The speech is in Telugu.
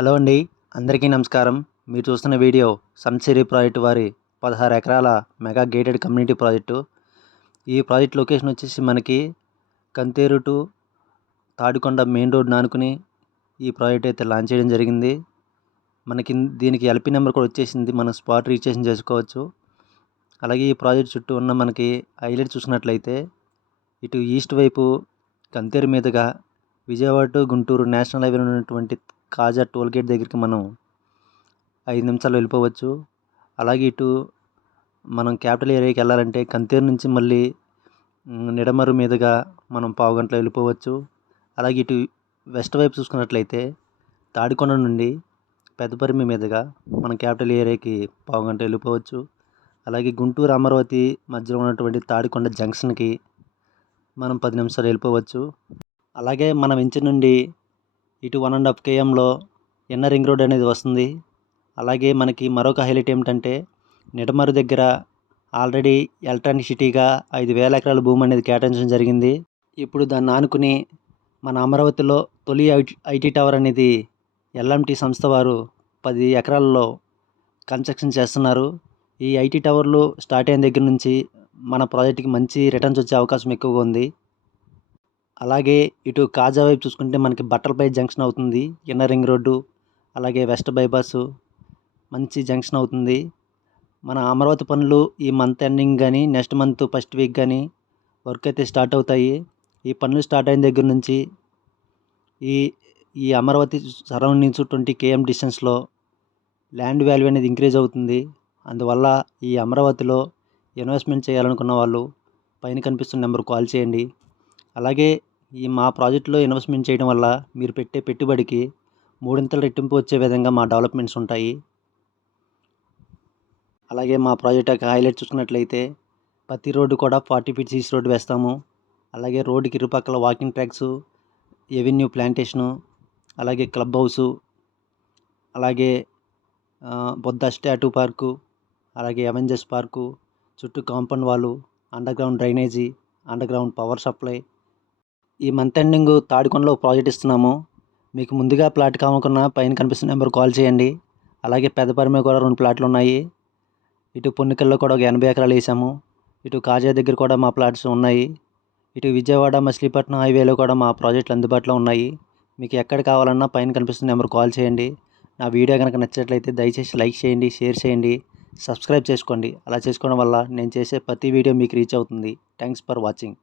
హలో అండి అందరికీ నమస్కారం. మీరు చూస్తున్న వీడియో సన్సిరీ ప్రాజెక్టు వారి పదహారు ఎకరాల మెగా గేటెడ్ కమ్యూనిటీ ప్రాజెక్టు. ఈ ప్రాజెక్ట్ లొకేషన్ వచ్చేసి మనకి Kanteru to Tadikonda main road నానుకుని ఈ ప్రాజెక్ట్ అయితే లాంచ్ చేయడం జరిగింది. మనకి దీనికి ఎల్పి నెంబర్ కూడా వచ్చేసింది మనం స్పాట్ రిజిస్ట్రేషన్ చేసుకోవచ్చు. అలాగే ఈ ప్రాజెక్ట్ చుట్టూ ఉన్న మనకి హైలైట్ చూసినట్లయితే ఇటు ఈస్ట్ వైపు కంతేరు మీదుగా విజయవాడ టు గుంటూరు నేషనల్ హైవేలో ఉన్నటువంటి కాజా టోల్ గేట్ దగ్గరికి మనం ఐదు నిమిషాలు వెళ్ళిపోవచ్చు. అలాగే ఇటు మనం క్యాపిటల్ ఏరియాకి వెళ్ళాలంటే కంతేరు నుంచి మళ్ళీ నిడమరు మీదుగా మనం పావు గంటలో వెళ్ళిపోవచ్చు. అలాగే ఇటు వెస్ట్ వైపు చూసుకున్నట్లయితే తాడికొండ నుండి పెద్దపరిమి మీదుగా మనం క్యాపిటల్ ఏరియాకి పావు గంట వెళ్ళిపోవచ్చు. అలాగే గుంటూరు అమరావతి మధ్యలో ఉన్నటువంటి తాడికొండ జంక్షన్కి మనం పది నిమిషాలు వెళ్ళిపోవచ్చు. అలాగే మన వెంచర్ నుండి ఇటు వన్ అండ్ హాఫ్ కేఎంలో ఇన్నర్ రింగ్ రోడ్ అనేది వస్తుంది. అలాగే మనకి మరొక హైలైట్ ఏమిటంటే నిడమరు దగ్గర ఆల్రెడీ ఎలక్ట్రానిక్ సిటీగా ఐదు వేల ఎకరాల భూమి అనేది కేటాయించడం జరిగింది. ఇప్పుడు దాన్ని ఆనుకుని మన అమరావతిలో తొలి ఐటీ టవర్ అనేది ఎల్ఎంటీ సంస్థ వారు పది ఎకరాల్లో కన్స్ట్రక్షన్ చేస్తున్నారు. ఈ ఐటీ టవర్లు స్టార్ట్ అయిన దగ్గర నుంచి మన ప్రాజెక్ట్కి మంచి రిటర్న్స్ వచ్చే అవకాశం ఎక్కువగా ఉంది. అలాగే ఇటు కాజా వైపు చూసుకుంటే మనకి బట్టలపై జంక్షన్ అవుతుంది. ఇన్నర్ రింగ్ రోడ్డు అలాగే వెస్ట్ బైపాసు మంచి జంక్షన్ అవుతుంది. మన అమరావతి పనులు ఈ మంత్ ఎండింగ్ కానీ నెక్స్ట్ మంత్ ఫస్ట్ వీక్ కానీ వర్క్ అయితే స్టార్ట్ అవుతాయి. ఈ పనులు స్టార్ట్ అయిన దగ్గర నుంచి ఈ ఈ అమరావతి సరౌండింగ్స్ ట్వంటీ కేఎం డిస్టెన్స్లో ల్యాండ్ వాల్యూ అనేది ఇంక్రీజ్ అవుతుంది. అందువల్ల ఈ అమరావతిలో ఇన్వెస్ట్మెంట్ చేయాలనుకున్న వాళ్ళు పైన కనిపిస్తున్న నెంబర్ కాల్ చేయండి. అలాగే ఈ మా ప్రాజెక్టులో ఇన్వెస్ట్మెంట్ చేయడం వల్ల మీరు పెట్టే పెట్టుబడికి మూడింతలు రెట్టింపు వచ్చే విధంగా మా డెవలప్మెంట్స్ ఉంటాయి. అలాగే మా ప్రాజెక్ట్ యొక్క హైలైట్ చూసుకున్నట్లయితే ప్రతి రోడ్డు కూడా ఫార్టీ ఫీట్ సీసీ రోడ్డు వేస్తాము. అలాగే రోడ్డుకి ఇరుపక్కల వాకింగ్ ట్రాక్స్ ఎవెన్యూ ప్లాంటేషను అలాగే క్లబ్ హౌసు అలాగే బుద్ధ స్టాట్యూ పార్కు అలాగే అవెంజర్స్ పార్కు చుట్టూ కాంపౌండ్ వాళ్ళు underground drainage underground power supply ఈ మంత్ ఎండింగ్ తాడికొండలో ప్రాజెక్ట్ ఇస్తున్నాము. మీకు ముందుగా ప్లాట్ కావాలనుకున్న పైన కనిపిస్తున్న నెంబర్ కాల్ చేయండి. అలాగే పెద్దపరమే కూడా రెండు ప్లాట్లు ఉన్నాయి. ఇటు పొన్నికల్లో కూడా ఒక ఎనభై ఎకరాలు వేసాము. ఇటు కాజా దగ్గర కూడా మా ప్లాట్స్ ఉన్నాయి. ఇటు విజయవాడ మచిలీపట్నం హైవేలో కూడా మా ప్రాజెక్టులు అందుబాటులో ఉన్నాయి. మీకు ఎక్కడ కావాలన్నా పైన కనిపిస్తున్న నెంబర్ కాల్ చేయండి. నా వీడియో కనుక నచ్చినట్లయితే దయచేసి లైక్ చేయండి షేర్ చేయండి సబ్స్క్రైబ్ చేసుకోండి. అలా చేసుకోవడం వల్ల నేను చేసే ప్రతి వీడియో మీకు రీచ్ అవుతుంది. Thanks for watching.